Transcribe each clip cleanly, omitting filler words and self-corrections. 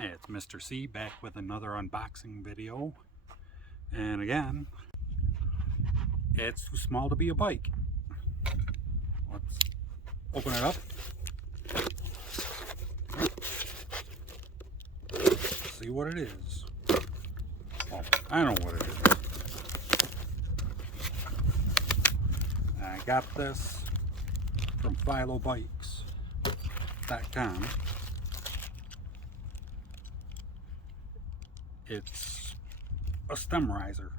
Hey, it's Mr. C back with another unboxing video. And again, it's too small to be a bike. Let's open it up. See what it is. Well, I know what it is. I got this from philobikes.com. It's a stem riser.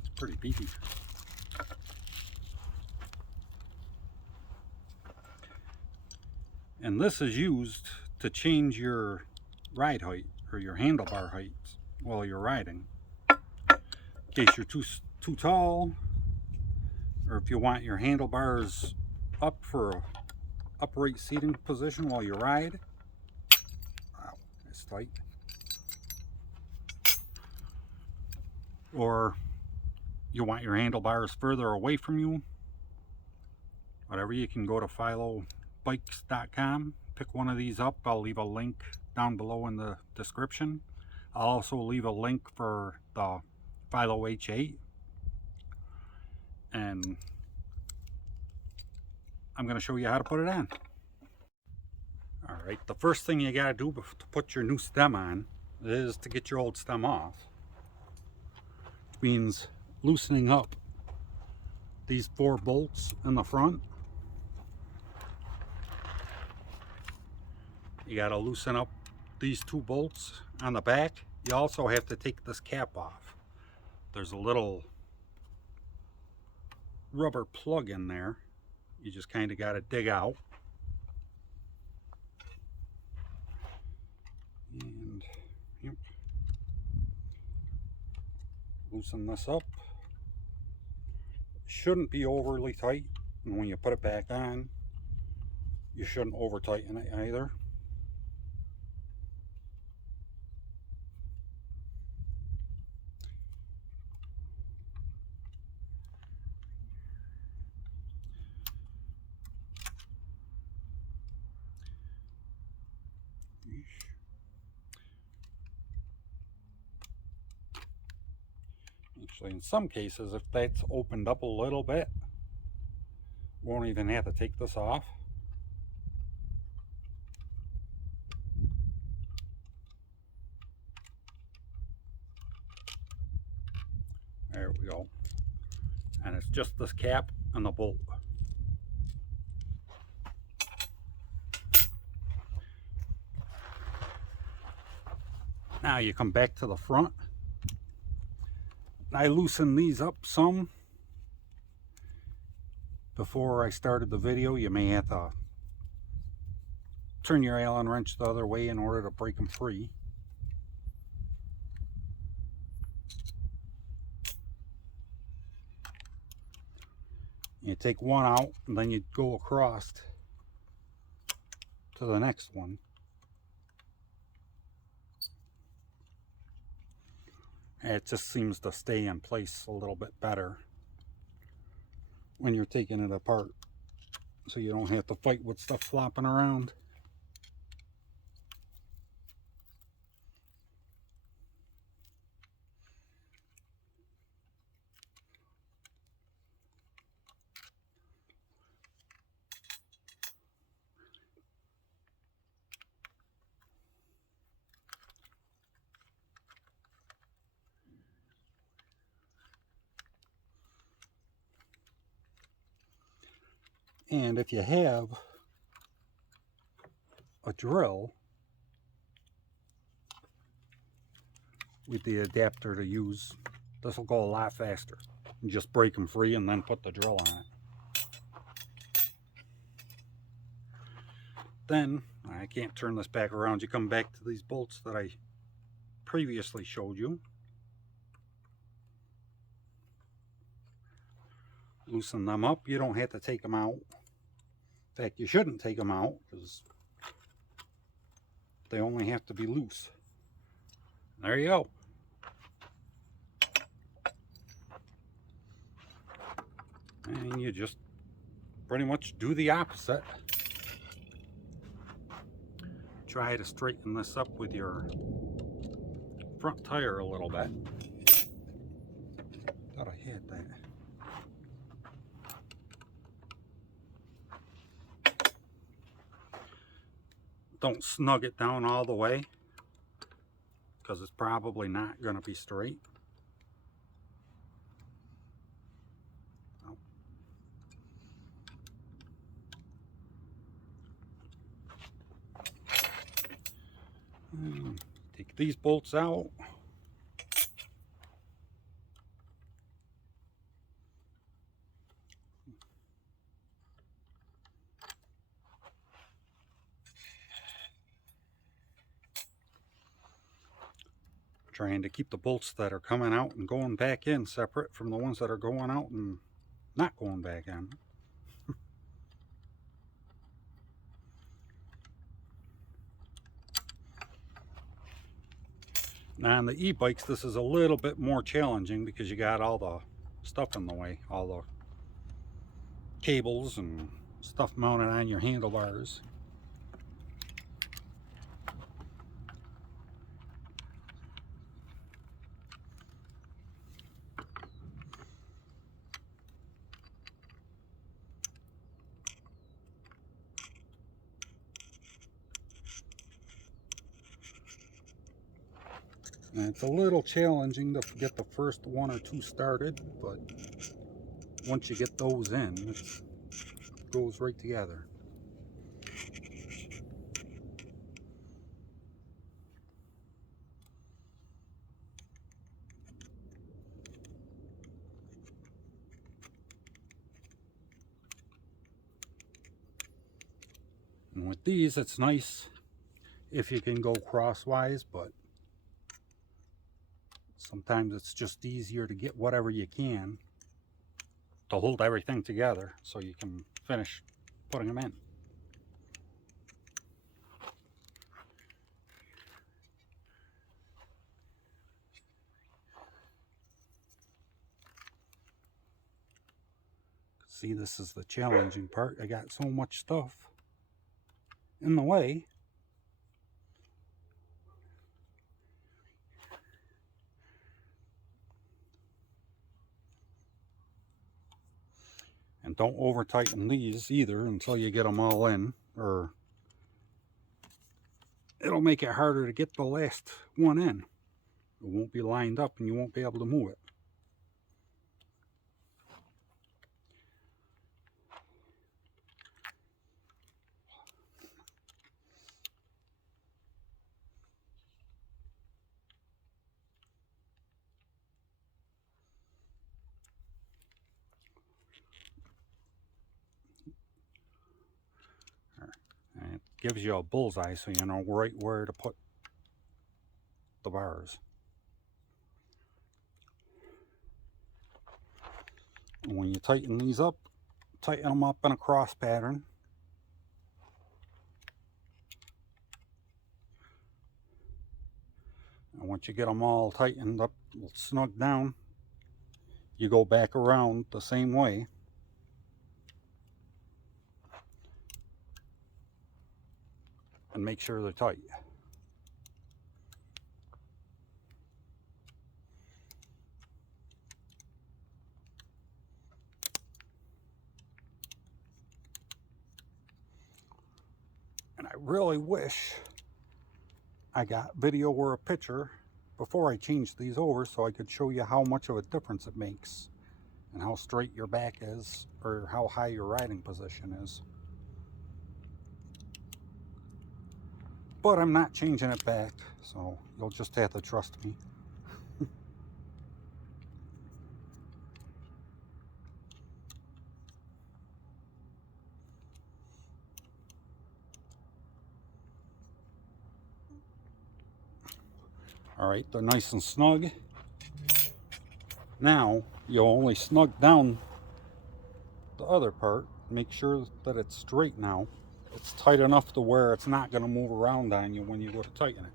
It's pretty beefy. And this is used to change your ride height or your handlebar height while you're riding. In case you're too tall, or if you want your handlebars up for a upright seating position while you ride. Wow, it's tight. Or you want your handlebars further away from you. Whatever, you can go to philobikes.com, pick one of these up. I'll leave a link down below in the description. I'll also leave a link for the Philodo H8. And I'm going to show you how to put it on. Alright, the first thing you got to do to put your new stem on is to get your old stem off. Which means loosening up these 4 bolts in the front. You got to loosen up these 2 bolts on the back. You also have to take this cap off. There's a little rubber plug in there. You just kind of got to dig out. And yep. Loosen this up. Shouldn't be overly tight, and when you put it back on, you shouldn't over tighten it either. Actually, in some cases, if that's opened up a little bit, won't even have to take this off. There we go. And it's just this cap and the bolt. Now you come back to the front. I loosened these up some before I started the video. You may have to turn your Allen wrench the other way in order to break them free. You take one out and then you go across to the next one. It just seems to stay in place a little bit better when you're taking it apart, so you don't have to fight with stuff flopping around. And if you have a drill with the adapter to use, this will go a lot faster. You just break them free and then put the drill on it. Then, I can't turn this back around, you come back to these bolts that I previously showed you. Loosen them up. You don't have to take them out. In fact, you shouldn't take them out because they only have to be loose. There you go. And you just pretty much do the opposite. But try to straighten this up with your front tire a little bit. Thought I had that. Don't snug it down all the way, because it's probably not going to be straight. Take these bolts out. Trying to keep the bolts that are coming out and going back in separate from the ones that are going out and not going back in. Now on the e-bikes, this is a little bit more challenging because you got all the stuff in the way, all the cables and stuff mounted on your handlebars. And it's a little challenging to get the first one or two started, but once you get those in, it goes right together. And with these, it's nice if you can go crosswise, but sometimes it's just easier to get whatever you can to hold everything together so you can finish putting them in. See, this is the challenging part. I got so much stuff in the way. And don't over tighten these either until you get them all in, or it'll make it harder to get the last one in. It won't be lined up and you won't be able to move it. And it gives you a bullseye so you know right where to put the bars. And when you tighten these up, tighten them up in a cross pattern. And once you get them all tightened up, snug down, you go back around the same way. And make sure they're tight. And I really wish I got video or a picture before I changed these over so I could show you how much of a difference it makes and how straight your back is or how high your riding position is. But I'm not changing it back, so you'll just have to trust me. Alright, they're nice and snug. Now, you'll only snug down the other part. Make sure that it's straight now. It's tight enough to where it's not going to move around on you when you go to tighten it.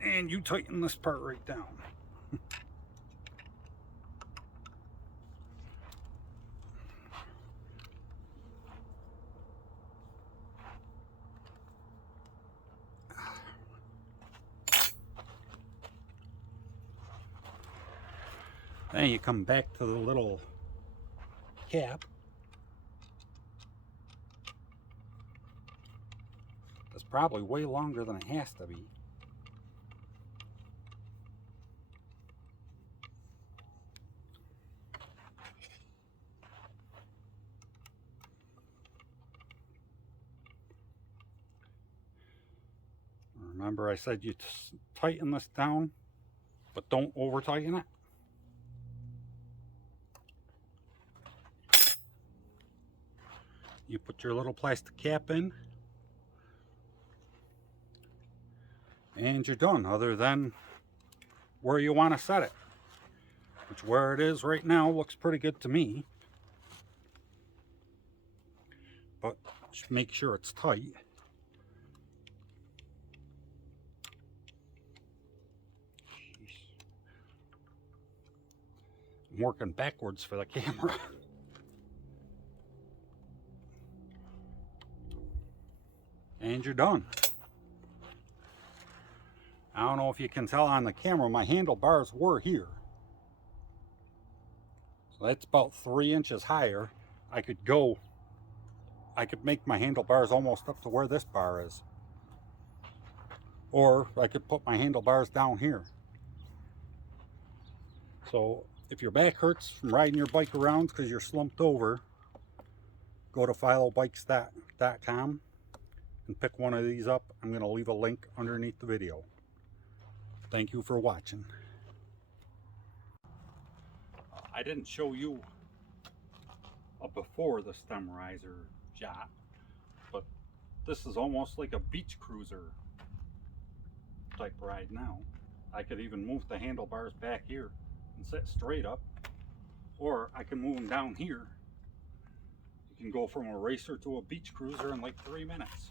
And you tighten this part right down. Then you come back to the little cap. It's probably way longer than it has to be. Remember I said you tighten this down, but don't over tighten it. You put your little plastic cap in and you're done, other than where you want to set it, which where it is right now looks pretty good to me, but just make sure it's tight. I'm working backwards for the camera. And you're done. I don't know if you can tell on the camera, my handlebars were here. So that's about 3 inches higher. I could make my handlebars almost up to where this bar is. Or I could put my handlebars down here. So if your back hurts from riding your bike around because you're slumped over, go to philobikes.com and pick one of these up. I'm going to leave a link underneath the video. Thank you for watching. I didn't show you a before the stem riser shot, but this is almost like a beach cruiser type ride now. I could even move the handlebars back here and sit straight up, or I can move them down here. You can go from a racer to a beach cruiser in like 3 minutes.